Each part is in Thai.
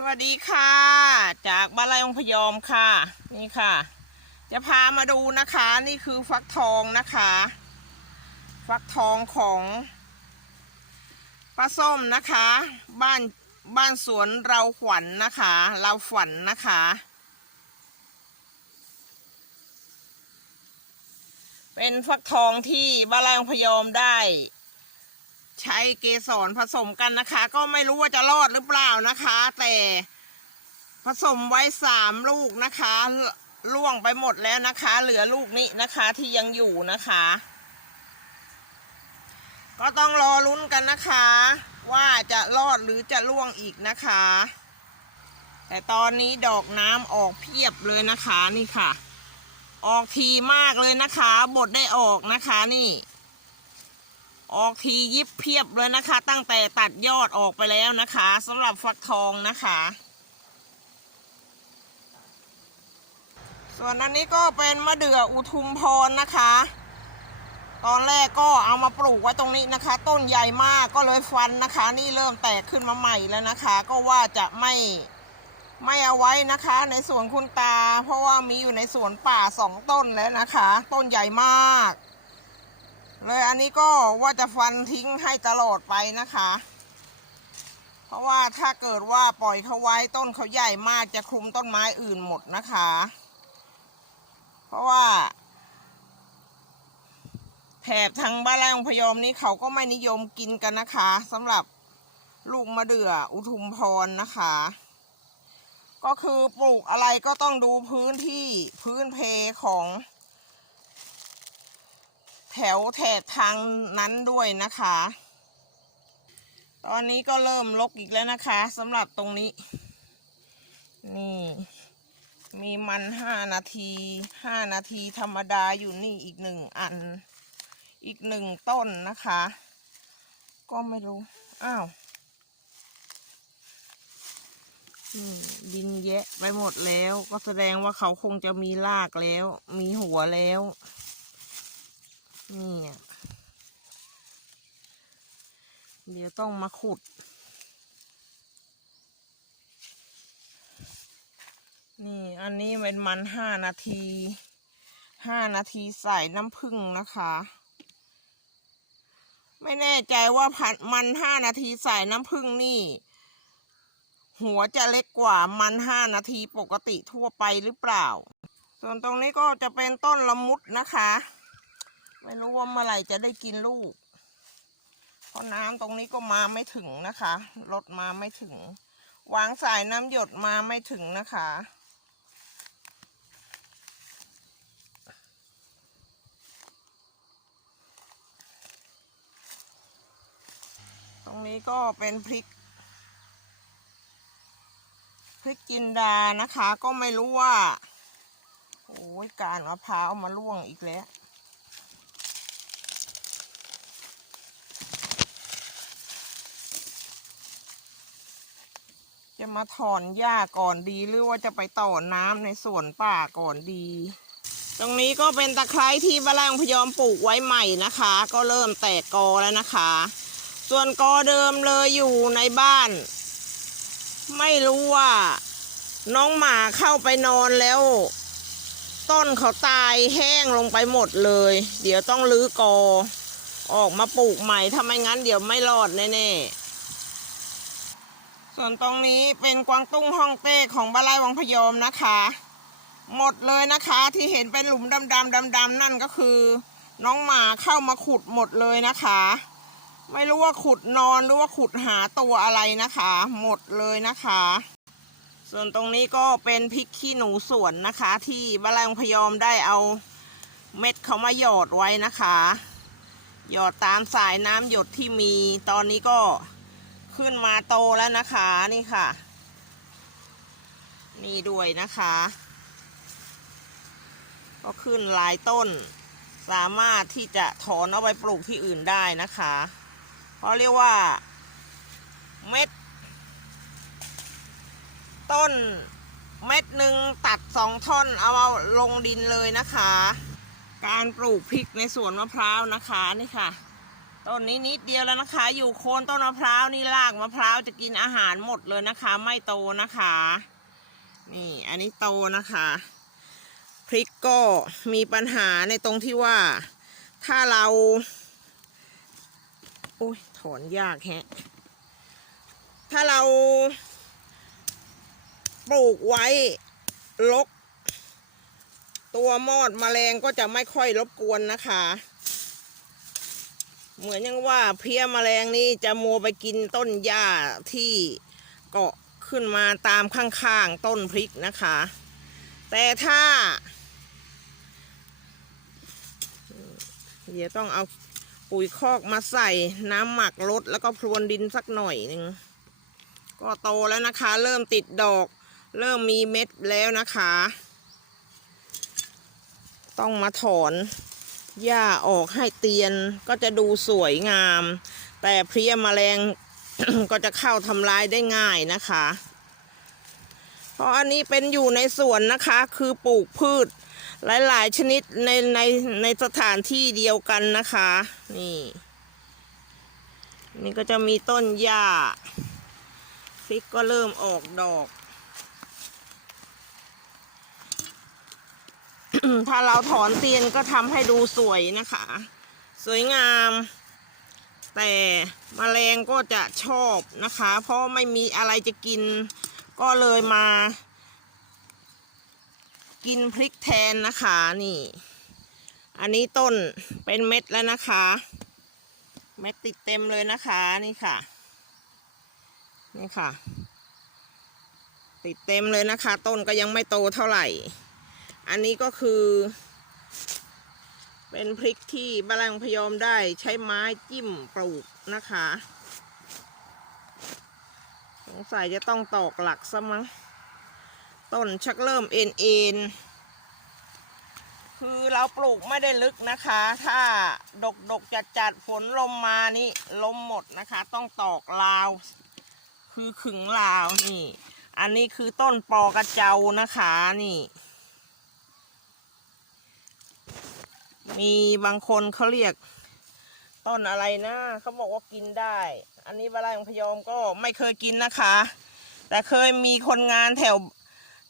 สวัสดีค่ะ จากบ้านไร่องพยอมค่ะ นี่ค่ะ จะพามาดูนะคะ นี่คือฟักทองนะคะ ฟักทองของป้าส้มนะคะ บ้านบ้านสวนเราขวัญนนะคะ เราฝันนะคะ เป็นฟักทองที่บ้านไร่องพยอมได้ ใช้เกสรผสมกันนะคะ ก็ไม่รู้ว่าจะรอดหรือเปล่านะคะ แต่ผสมไว้สามลูกนะคะล่วงไปหมดแล้วนะคะ เหลือลูกนี้นะคะที่ยังอยู่นะคะ ก็ต้องรอลุ้นกันนะคะ ว่าจะรอดหรือจะล่วงอีกนะคะ แต่ตอนนี้ดอกน้ำออกเพียบเลยนะคะนี่ค่ะ ออกทีมากเลยนะคะ บทได้ออกนะคะนี่ ออกทียิบเพียบเลยนะคะ ตั้งแต่ตัดยอดออกไปแล้วนะคะสำหรับฟักทองนะคะ ส่วนอันนี้ก็เป็นมะเดื่ออุทุมพรนะคะ ตอนแรกก็เอามาปลูกไว้ตรงนี้นะคะ ต้นใหญ่มากก็เลยฟันนะคะ นี่เริ่มแตกขึ้นมาใหม่แล้วนะคะ ก็ว่าจะไม่ไม่เอาไว้นะคะในสวนคุณตา เพราะว่ามีอยู่ในสวนป่าสองต้นแล้วนะคะ ต้นใหญ่มาก เลยอันนี้ก็ว่าจะฟันทิ้งให้ตลอดไปนะคะ เพราะว่าถ้าเกิดว่าปล่อยเขาไว้ต้นเขาใหญ่มากจะคลุมต้นไม้อื่นหมดนะคะ เพราะว่าแถบทางบ้านไร่องพยอมนี้เขาก็ไม่นิยมกินกันนะคะสำหรับลูกมะเดื่ออุทุมพรนะคะ ก็คือปลูกอะไรก็ต้องดูพื้นที่พื้นเพของ ถวแถบทางนั้นด้วยนะคะ ตอนนี้ก็เริ่มลกอีกแล้วนะคะสำหรับตรงนี้ นี่ มีมันห้านาทีห้านาทีธรรมดาอยู่นี่อีกหนึ่งอัน อีกหนึ่งต้นนะคะ ก็ไม่รู้ อ้าวดินแยะไปหมดแล้ว ก็แสดงว่าเขาคงจะมีรากแล้ว มีหัวแล้ว นี่อะเดี๋ยวต้องมาขุด นี่อันนี้เป็นมันห้านาที ห้านาทีใส่น้ำผึ้งนะคะ ไม่แน่ใจว่าพันมันห้านาทีใส่น้ำผึ้งนี่ หัวจะเล็กกว่ามันห้านาทีปกติทั่วไปหรือเปล่า ส่วนตรงนี้ก็จะเป็นต้นละมุดนะคะ ไม่รู้ว่าเมื่อไหร่จะได้กินลูก เพราะน้ำตรงนี้ก็มาไม่ถึงนะคะรถมาไม่ถึง วางสายน้ำหยดมาไม่ถึงนะคะ ตรงนี้ก็เป็นพริกพริกจินดานะคะ ก็ไม่รู้ว่าโอ้ยการมะพร้าวมาล่วงอีกแล้ว จะมาถอนหญ้าก่อนดีหรือว่าจะไปต่อน้ำในสวนป่าก่อนดี ตรงนี้ก็เป็นตะไคร้ที่บ้านแรงพยอมปลูกไว้ใหม่นะคะ ก็เริ่มแตกกอแล้วนะคะ ส่วนกอเดิมเลยอยู่ในบ้าน ไม่รู้ว่า น้องหมาเข้าไปนอนแล้ว ต้นเขาตายแห้งลงไปหมดเลย เดี๋ยวต้องรื้อกอ ออกมาปลูกใหม่ถ้าไม่งั้นเดี๋ยวไม่รอดแน่ๆ ส่วนตรงนี้เป็นกวางตุ้งฮ่องเต้ของบ้านไร่วังพยอมนะคะ หมดเลยนะคะที่เห็นเป็นหลุมดำๆดำๆนั่นก็คือ น้องหมาเข้ามาขุดหมดเลยนะคะ ไม่รู้ว่าขุดนอนหรือว่าขุดหาตัวอะไรนะคะ หมดเลยนะคะ ส่วนตรงนี้ก็เป็นพริกขี้หนูสวนนะคะ ที่บ้านไร่วังพยอมได้เอาเม็ดเขามาหยอดไว้นะคะ หยอดตามสายน้ำหยดที่มีตอนนี้ก็ ขึ้นมาโตแล้วนะคะนี่ค่ะ นี่ด้วยนะคะ ก็ขึ้นหลายต้น สามารถที่จะถอนเอาไปปลูกที่อื่นได้นะคะเพราะเรียกว่า เม็ด ต้นเม็ดหนึ่งตัดสองท่อนเอาเอาลงดินเลยนะคะ การปลูกพริกในสวนมะพร้าวนะคะนี่ค่ะ ต้นนี้นิดเดียวแล้วนะคะ อยู่โคนต้นมะพร้าวนี่รากมะพร้าวจะกินอาหารหมดเลยนะคะ ไม่โตนะคะ นี่อันนี้โตนะคะพริกก็มีปัญหาในตรงที่ว่าถ้าเราโอ้ยถอนยากแฮะ ถ้าเราปลูกไว้ลก ตัวมอดแมลงก็จะไม่ค่อยรบกวนนะคะ เหมือนยังว่าเพี้ยแมลงนี่จะมัวไปกินต้นหญ้าที่เกาะขึ้นมาตามข้างๆต้นพริกนะคะ แต่ถ้า เดี๋ยวต้องเอาปุ๋ยคอกมาใส่น้ำหมักลดแล้วก็พรวนดินสักหน่อยหนึ่งก็โตแล้วนะคะ เริ่มติดดอก เริ่มมีเม็ดแล้วนะคะ ต้องมาถอน หญ้าออกให้เตียนก็จะดูสวยงาม แต่เพลี้ยแมลงก็จะเข้าทำลายได้ง่ายนะคะ เพราะอันนี้เป็นอยู่ในสวนนะคะคือปลูกพืช หลาย ๆ ชนิดในในในสถานที่เดียวกันนะคะ นี่ นี่ก็จะมีต้นหญ้าพริกก็เริ่มออกดอก ถ้าเราถอนเตียนก็ทำให้ดูสวยนะคะ สวยงาม แต่มแมลงก็จะชอบนะคะ เพราะไม่มีอะไรจะกิน ก็เลยมา กินพริกแทนนะคะนี่ อันนี้ต้นเป็นเม็ดแล้วนะคะ เม็ดติดเต็มเลยนะคะนี่ค่ะ นี่ค่ะ ติดเต็มเลยนะคะ ต้นก็ยังไม่โตเท่าไหร่ อันนี้ก็คือ เป็นพริกที่บาลังพยอมได้ใช้ไม้จิ้มปลูกนะคะ สงสัยจะต้องตอกหลักซะมั้ง ต้นชักเริ่มเอ็นเอ็นคือเราปลูกไม่ได้ลึกนะคะ ถ้าดกดกจัดจัดฝนลมมานี่ลมหมดนะคะ ต้องตอกลาว คือขึงลาวนี่ อันนี้คือต้นปอกระเจ้านะคะนี่ มีบางคนเขาเรียกต้นอะไรนะเขาบอกว่ากินได้ อันนี้บาลายของพยอมก็ไม่เคยกินนะคะ แต่เคยมีคนงานแถว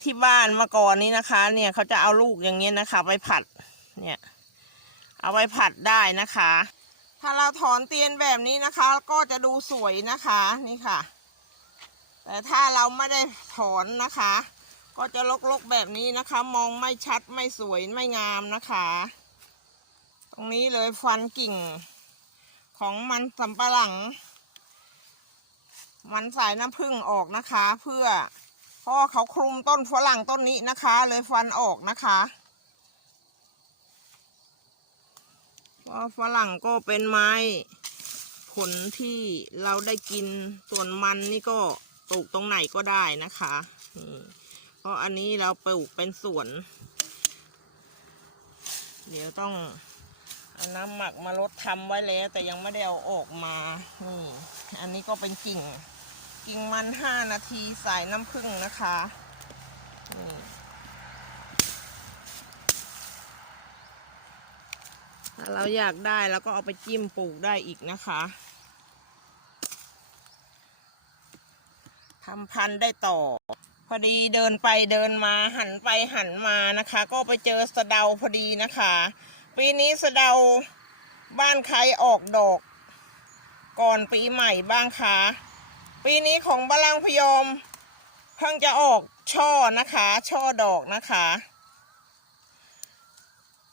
ที่บ้านมาก่อนนี้นะคะ เนี่ยเขาจะเอาลูกอย่างเงี้ยนะคะ ไปผัด เนี่ย เอาไปผัดได้นะคะ ถ้าเราถอนเตียนแบบนี้นะคะ ก็จะดูสวยนะคะนี่ค่ะ แต่ถ้าเราไม่ได้ถอนนะคะ ก็จะลกๆแบบนี้นะคะ มองไม่ชัดไม่สวยไม่งามนะคะ รงนี้เลยฟันกิ่งของมันสำปะหลัง มันสายน้ำผึ้งออกนะคะ เพื่อเพราะว่าเขาคลุมต้นฝรั่งต้นนี้นะคะ เลยฟันออกนะคะเพราะฝรั่งก็เป็นไม้ผลที่เราได้กินส่วนมันนี่ก็ปลูกตรงไหนก็ได้นะคะเพราะอันนี้เราปลูกเป็นสวน เดี๋ยวต้อง น้ำหมักมาลดทำไว้แล้ว แต่ยังไม่ได้เอาออกมา นี่ อันนี้ก็เป็นกิ่ง กิ่งมันห้านาทีใส่น้ำผึ้งนะคะ นี่ถ้าเราอยากได้แล้วก็เอาไปจิ้มปลูกได้อีกนะคะทำพันธุ์ได้ต่อ พอดีเดินไปเดินมาหันไปหันมานะคะ ก็ไปเจอสะเดาพอดีนะคะ ปีนี้สะเดาบ้านใครออกดอก ก่อนปีใหม่บ้างคะปีนี้ของบาลังพยอม เพิ่งจะออกช่อนะคะ ช่อดอกนะคะ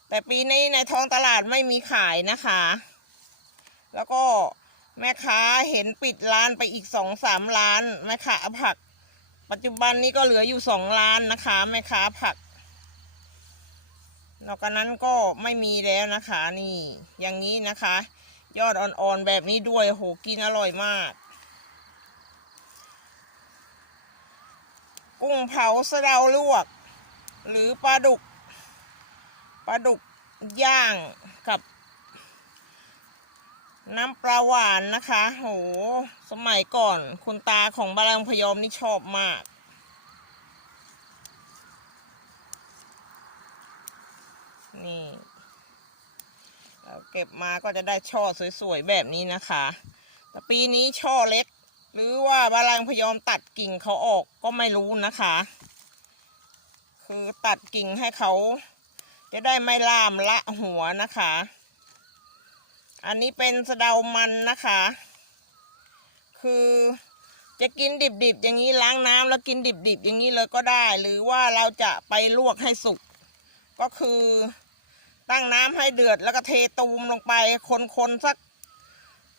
แต่ปีนี้ในท้องตลาดไม่มีขายนะคะ แล้วก็แม่ค้าเห็นปิดร้านไปอีกสองสามร้านแม่ค้าผัก ปัจจุบันนี้ก็เหลืออยู่สองร้านนะคะแม่ค้าผัก นอกจากนั้นก็ไม่มีแล้วนะคะนี่ อย่างนี้นะคะ ยอดอ่อนๆแบบนี้ด้วยโหกินอร่อยมาก กุ้งเผาสะเดาลวก หรือปลาดุกปลาดุกย่างกับ น้ำปลาหวานนะคะ โห สมัยก่อนคุณตาของบาลังพยอมนี่ชอบมาก นี่เราเก็บมาก็จะได้ช่อสวยๆแบบนี้นะคะแต่ปีนี้ช่อเล็ก หรือว่าบาลังพยอมตัดกิ่งเขาออกก็ไม่รู้นะคะ คือตัดกิ่งให้เขาจะได้ไม่ล่ามละหัวนะคะ อันนี้เป็นสะเดามันนะคะ คือจะกินดิบๆอย่างนี้ล้างน้ำแล้วกินดิบๆอย่างนี้เลยก็ได้ หรือว่าเราจะไปลวกให้สุก ก็คือ ตั้งน้ำให้เดือดแล้วก็เทตูมลงไปคนๆสัก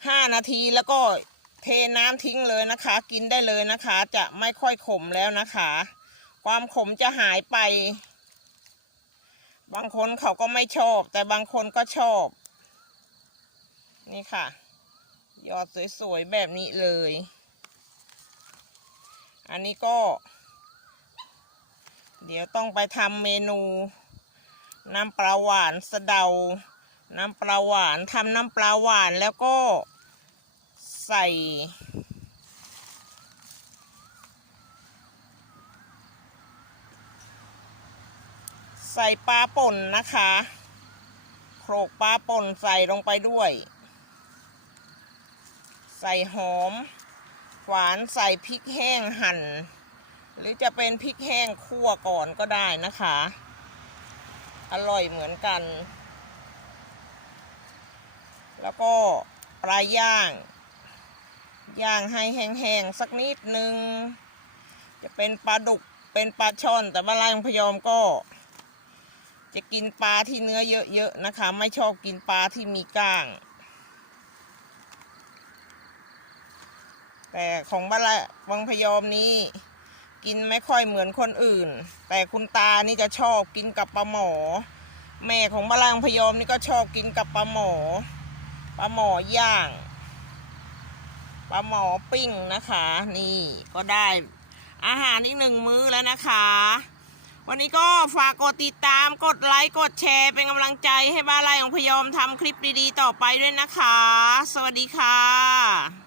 ห้านาทีแล้วก็เทน้ำทิ้งเลยนะคะ กินได้เลยนะคะ จะไม่ค่อยขมแล้วนะคะ ความขมจะหายไป บางคนเขาก็ไม่ชอบ แต่บางคนก็ชอบ นี่ค่ะ ยอดสวยๆแบบนี้เลย อันนี้ก็ เดี๋ยวต้องไปทำเมนู น้ำปลาหวานสะเดา น้ำปลาหวานทำน้ำปลาหวานแล้วก็ใส่ใส่ปลาป่นนะคะโขลกปลาป่นใส่ลงไปด้วย ใส่หอม หวานใส่พริกแห้งหั่น หรือจะเป็นพริกแห้งคั่วก่อนก็ได้นะคะ อร่อยเหมือนกัน แล้วก็ปลาย่าง ย่างให้แห้งๆสักนิดนึง จะเป็นปลาดุกเป็นปลาช่อน แต่ว่าลายพยอมก็ จะกินปลาที่เนื้อเยอะๆนะคะ ไม่ชอบกินปลาที่มีก้าง แต่ของบ้านละวังพยอมนี้ กินไม่ค่อยเหมือนคนอื่น แต่คุณตานี่จะชอบกินกับปลาหมอ แม่ของบ้านละวังพยอมนี่ก็ชอบกินกับปลาหมอปลาหมอย่างปลาหมอปิ้งนะคะ นี่ก็ได้อาหารอีกหนึ่งมื้อแล้วนะคะ วันนี้ก็ฝากกดติดตามกดไลค์กดแชร์เป็นกำลังใจให้บ้านไรของพยอมทำคลิปดีๆต่อไปด้วยนะคะ สวัสดีค่ะ